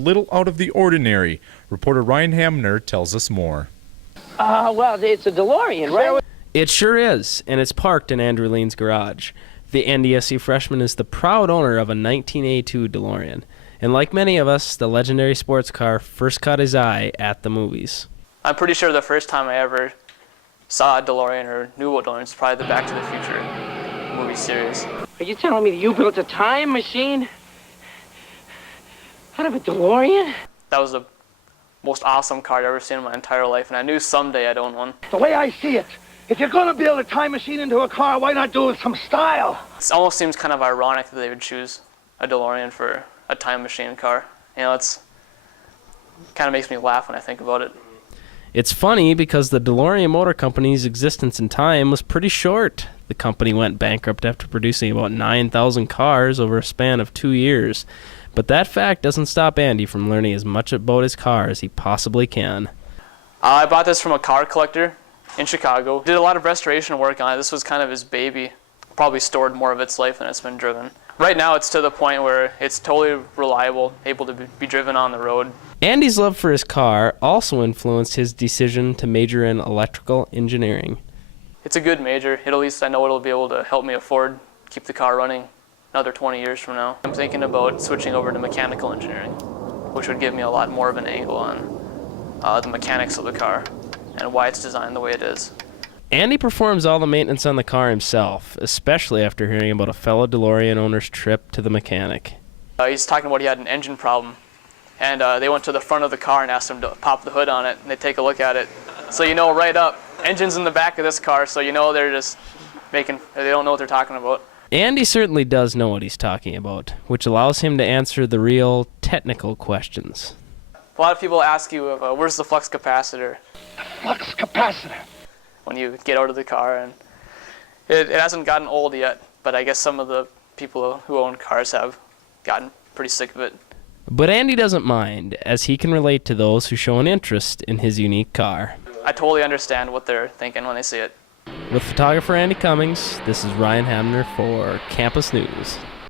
Little out of the ordinary. Reporter Ryan Hamner tells us more. Well, it's a DeLorean, right? It sure is, and it's parked in Andrew Lean's garage. The NDSU freshman is the proud owner of a 1982 DeLorean. And like many of us, the legendary sports car first caught his eye at the movies. I'm pretty sure the first time I ever saw a DeLorean or knew what DeLorean was probably the Back to the Future movie series. Are you telling me that you built a time machine out of a DeLorean? That was the most awesome car I'd ever seen in my entire life, and I knew someday I'd own one. The way I see it, if you're going to build a time machine into a car, why not do it with some style? It almost seems kind of ironic that they would choose a DeLorean for a time machine car. You know, it's kind of makes me laugh when I think about it. It's funny because the DeLorean Motor Company's existence in time was pretty short. The company went bankrupt after producing about 9,000 cars over a span of 2 years. But that fact doesn't stop Andy from learning as much about his car as he possibly can. I bought this from a car collector in Chicago. Did a lot of restoration work on it. This was kind of his baby. Probably stored more of its life than it's been driven. Right now it's to the point where it's totally reliable, able to be driven on the road. Andy's love for his car also influenced his decision to major in electrical engineering. It's a good major. At least I know it'll be able to help me afford, keep the car running another 20 years from now. I'm thinking about switching over to mechanical engineering, which would give me a lot more of an angle on the mechanics of the car and why it's designed the way it is. Andy performs all the maintenance on the car himself, especially after hearing about a fellow DeLorean owner's trip to the mechanic. He's talking about he had an engine problem, and they went to the front of the car and asked him to pop the hood on it, and they take a look at it. So you know right up, engine's in the back of this car, so you know they're just they don't know what they're talking about. Andy certainly does know what he's talking about, which allows him to answer the real technical questions. A lot of people ask you, where's the flux capacitor? Flux capacitor. When you get out of the car, and it hasn't gotten old yet, but I guess some of the people who own cars have gotten pretty sick of it. But Andy doesn't mind, as he can relate to those who show an interest in his unique car. I totally understand what they're thinking when they see it. With photographer Andy Cummings, this is Ryan Hamner for Campus News.